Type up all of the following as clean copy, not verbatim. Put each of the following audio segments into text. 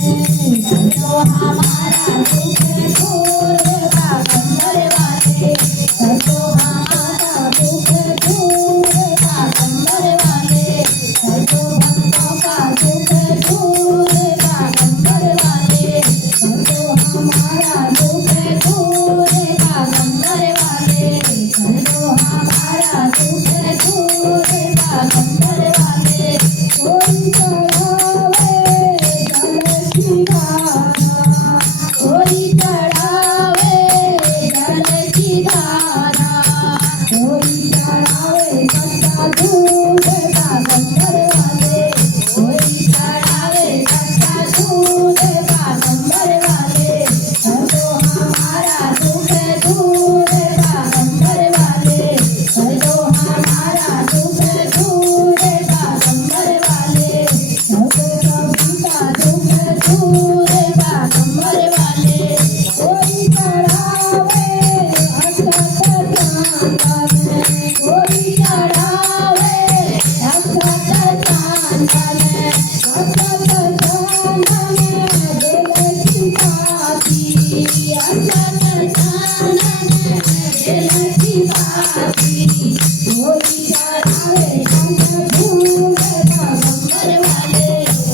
संतो हमारा दुख दूर बागंबर वाले, संतो हमारा दुख दूर बागंबर वाले, संतो भक्तों का दुख दूर बागंबर वाले, संतो हमारा दुख दूर बागंबर वाले, संतो हमारा दुख दूर बागंबर वाले। कोई चढ़ावे जल की धारा, कोई चढ़ावे जल की धारा, कोई चढ़ावे कच्चा दूध बागंबर वाले, कोई चढ़ावे कच्चा दूध बागंबर वाले, संतो हमारा दुख दूर बागंबर वाले, संतो हमारा दुख दूर बागंबर वाले, संतो सभी का दुख दूर बागंबर वाले। कोई चढ़ावे अक्षत चांदन, कोई चढ़ावे अक्षत चांदन, अक्षत चांदन दिल की बाती, अक्षत चांदन दिल की बाती। कोई चढ़ावे संत फूल बागंबर वाले,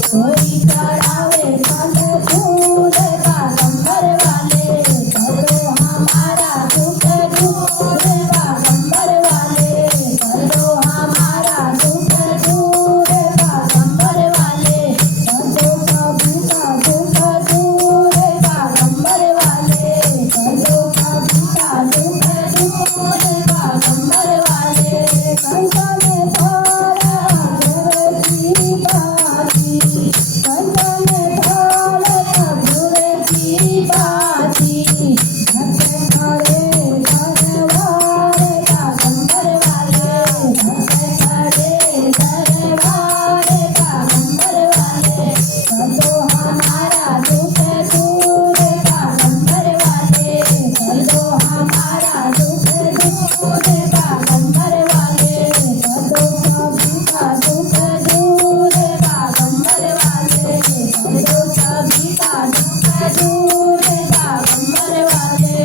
कोई चढ़ावे संत फूल बागंबर वाले, संतो हमारा दुख दूर बागंबर वाले, संतो हमारा दुख दूर बागंबर वाले, संतो सभी का दुख दूर बागंबर वाले, संतो सभी का दुख दूर बागंबर वाले। संतों में थोड़ा गुर की बाती, संतों में थोड़ा गुर की बाती, भक्त खड़े दरबार बागंबर वाले, भक्त खड़े दरबार बागंबर वाले, संतो हमारा दुख दूर बागंबर वाले, संतो हमारा दुख दूर बागंबर वाले, संतो सभी का दुख दूर बागंबर वाले, संतो सभी का दुख दूर बागंबर वाले।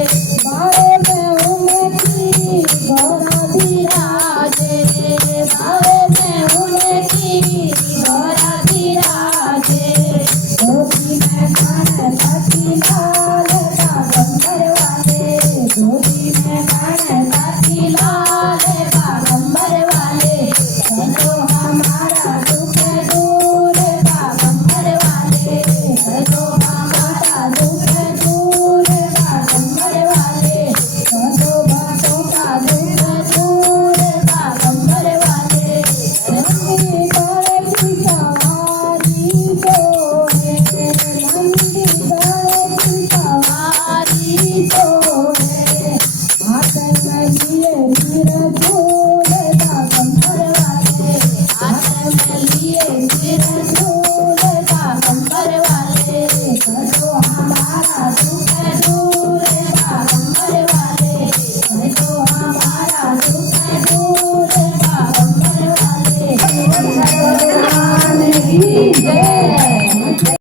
बारे में उनकी गौरा विराजे, बारे में उनकी गौरा विराजे, गोदी में गणपति लाल बागंबर वाले, गोदी में गणपति लाल बागंबर वाले, संतो हमारा दुख दूर बागंबर वाले, संतो हमारा दुख दूर बागंबर वाले, संतो भक्तों का दुख दूर बागंबर वाले। नंदी गण की सवारी तो है, नंदी गण की सवारी तो है, हाथ में लिए नीर